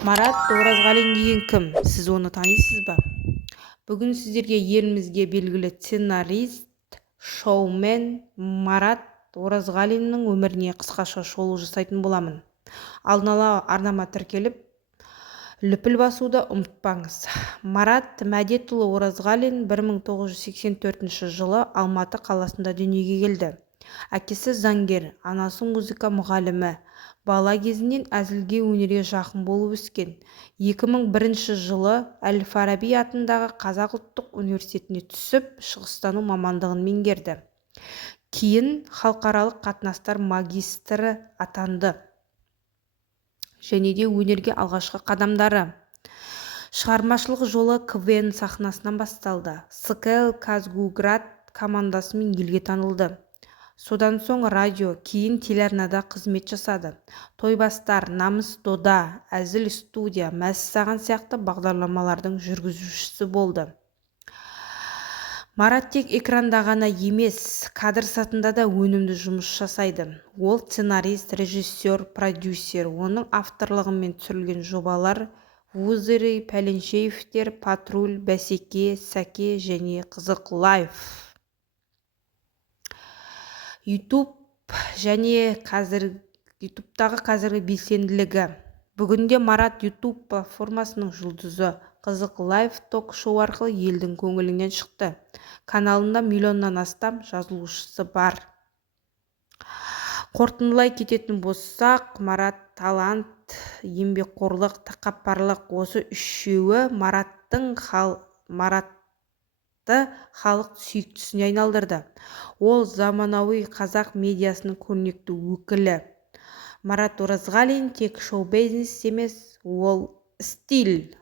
Марат Оразғалин деген кім? Сіз оны танисыз ба? Бүгін сіздерге елімізге белгілі сценарист, шоумен Марат Оразғалиннің өміріне қысқаша шолу жасайтын боламын. Алдын ала арнама тіркеліп, лүпіл басуды ұмытпаңыз. Марат Мәдетұлы Оразғалин 1984 жылы Алматы қаласында дүниеге келді. Әкесі заңгер, анасы музыка мұғалімі. Бала кезінен әзілге, өнерге жақын болып өскен. 2001 жылы Әл-Фараби атындағы Қазақ ұлттық университетіне түсіп, шығыстану мамандығын меңгерді. Кейін халықаралық қатынастар магистрі атанды. Және де өнерге алғашқы қадамдары. Шығармашылық жолы КВН сахнасынан басталды. СКЛ Казгуград командасымен елге танылды. Содан соң радио, кейін телеарнада қызмет жасады. Тойбастар, намыс дода, әзіл студия, мәссаған сияқты бағдарламалардың жүргізушісі болды. Марат тек экранда ғана емес, кадр сатында да өнімді жұмыс жасайды. Ол сценарист, режиссер, продюсер. Оның авторлығымен түсірілген жобалар Вузыры, Пәленшеевтер, Патруль, Бәсеке, Сәке және Қызық лайф. YouTube және ютубтағы қазіргі белсенділігі. Бүгінде Марат YouTube платформасының жұлдызы. Қызық лайф ток-шоу арқылы елдің көңілінен шықты. Каналында миллионнан астам жазылушысы бар. Қорытындылай кететін болсақ, Марат талант, еңбекқорлық, тәкаппарлық, осы үшеуі Маратты халық сүйіктісіне айналдырды. Ол заманауи қазақ медиасының көрнекті өкілі. Марат Оразғалин тек шоу-бизнес емес, ол стиль,